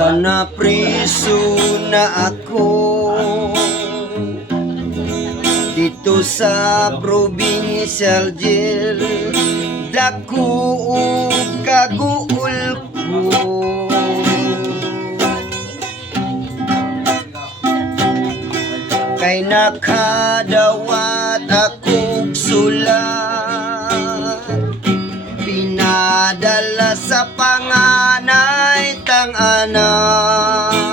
Sana priso na ako dito sa provincial jail, dako kaguol ko. Kay nakadawat akong sulat, pinadala sa panganay tang anak.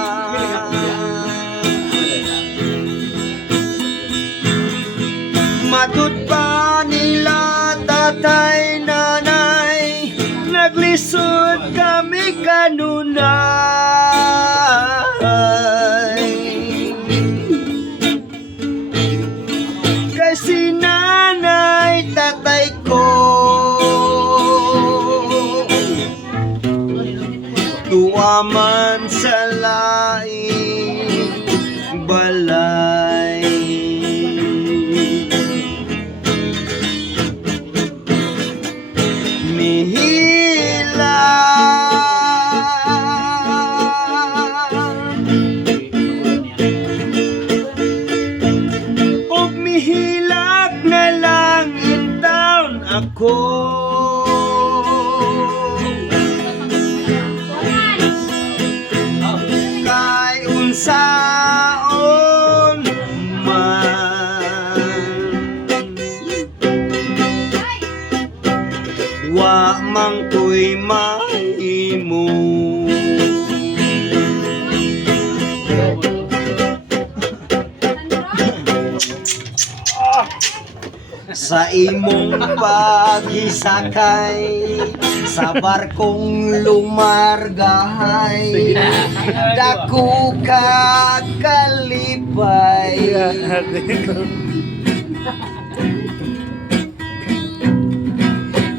Matut pa nila tatay nanay, naglisod kami kanunay. Kasi nanay tatay ko tuwaman sa laing balay. Mihilak na lang in town ako, kay unsaon man wa mang ko'y mahimo. Sa imong paghisakay sa barkong lumargahay, dako ka kalipay.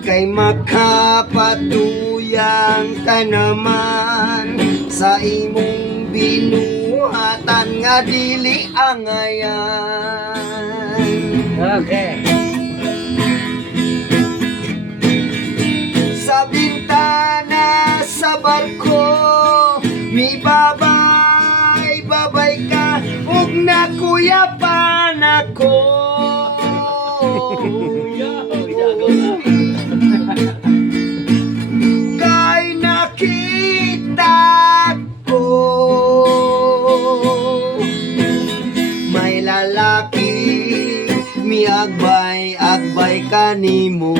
Kay makapatuyang ka naman sa imong binuhatan nga dili angayan. Okay. Sa bintana sa barko, mi babay ka, ug nakuyapan ako. Kay nakita ko may lalaki miagbay kanimo.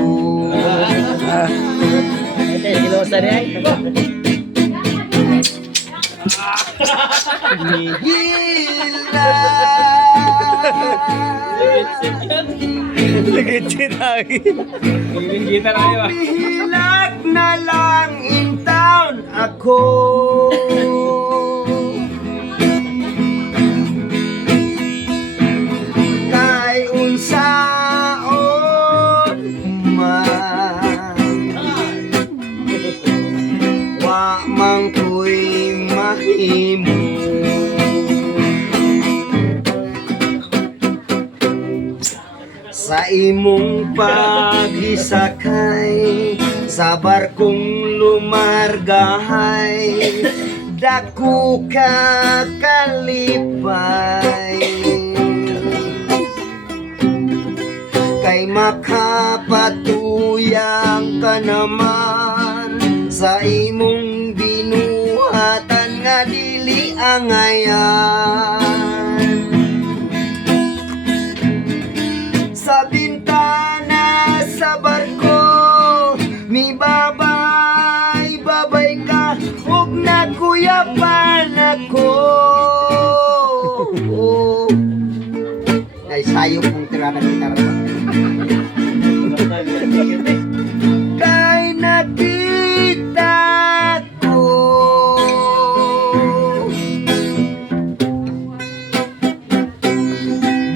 Ito, silosa rin. Mihila mihilak na lang in town ako, kay unsaon man wa mang ko'y mahimo. Sa imong paghisakay sa barkong lumargahay, dako ka kalipay. Kay makapatuyang ka naman sa imong binuhatan nga dili angayan. Sa bintana sa barko, mi babay ka, ug nakuyapan ako. Ay sayo kong tira na gitar. Kay nakita ko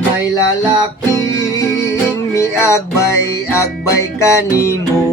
may lalaking miagbay kanimo.